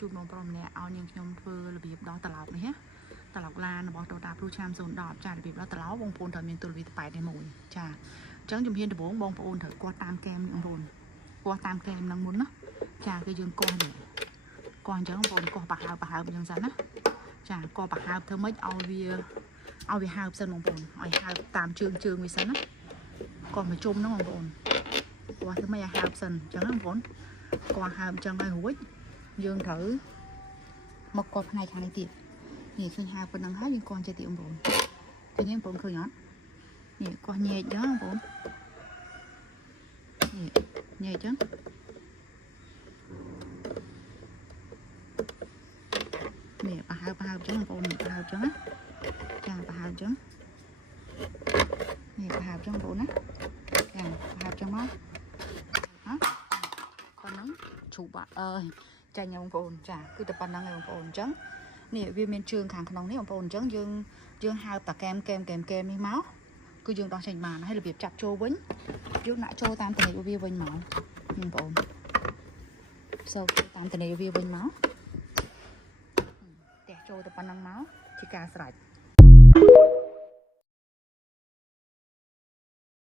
ជួបបងប្រុសម្នាក់ឲ្យនាងខ្ញុំធ្វើរបៀបដោះត្រឡប់នេះណាត្រឡប់ឡានរបស់ Toyota Blue Cham 010ចារបៀបដោះត្រឡប់បងប្អូនត្រូវមានទូរវិទ្យា8នេះមួយចាអញ្ចឹងជំហានដំបូងបងប្អូនត្រូវគាស់តាមកែមបងប្អូនគាស់តាមកែមនឹងមុនណាចាគឺយើងគាស់នេះគាស់អញ្ចឹងបងប្អូនគាស់ប្រហើបអញ្ចឹងសិនណាចាគាស់ប្រហើបធ្វើម៉េចឲ្យវាហើបសិនបងប្អូនឲ្យហើបតាមជើងវាសិនណាគាស់មកជុំហ្នឹងបងប្អូនគាស់ធ្វើម៉េចឲ្យហើបសិនអញ្ចឹងបងប្អូនគាស់ហើបអញ្ចឹងឲ្យរួចយើងត្រូវមកគាស់ផ្នែកខាងនេះទៀតនេះឃើញហើបប៉ុណ្ណឹងហើយយើងគាស់ចេះទៀតបងប្អូនឃើញទេបងប្អូនឃើញអត់នេះគាស់ញែកអញ្ចឹងបងប្អូននេះញែកអញ្ចឹងនេះប្រហើបអញ្ចឹងបងប្អូនប្រហើបអញ្ចឹងណាចាប្រហើបអញ្ចឹងនេះប្រហើបអញ្ចឹងបងប្អូនណាចាប្រហើបអញ្ចឹងមកហ៎ប៉ុណ្ណឹងជ្រូកអើយចាញ់បងប្អូនចាគឺតែប៉ុណ្ណឹងឯងបងប្អូនអញ្ចឹងនេះវាមានជើងខាងក្នុងនេះបងប្អូនអញ្ចឹងយើងហើបតាកែមនេះមកគឺយើងដោះចេញបានហើយរបៀបចាប់ចូលវិញយើងដាក់ចូលតាមតនេវាវិញមកបងប្អូនសូមតាមតនេវាវិញមកផ្ទះចូលទៅប៉ុណ្ណឹងមកជាការស្រេច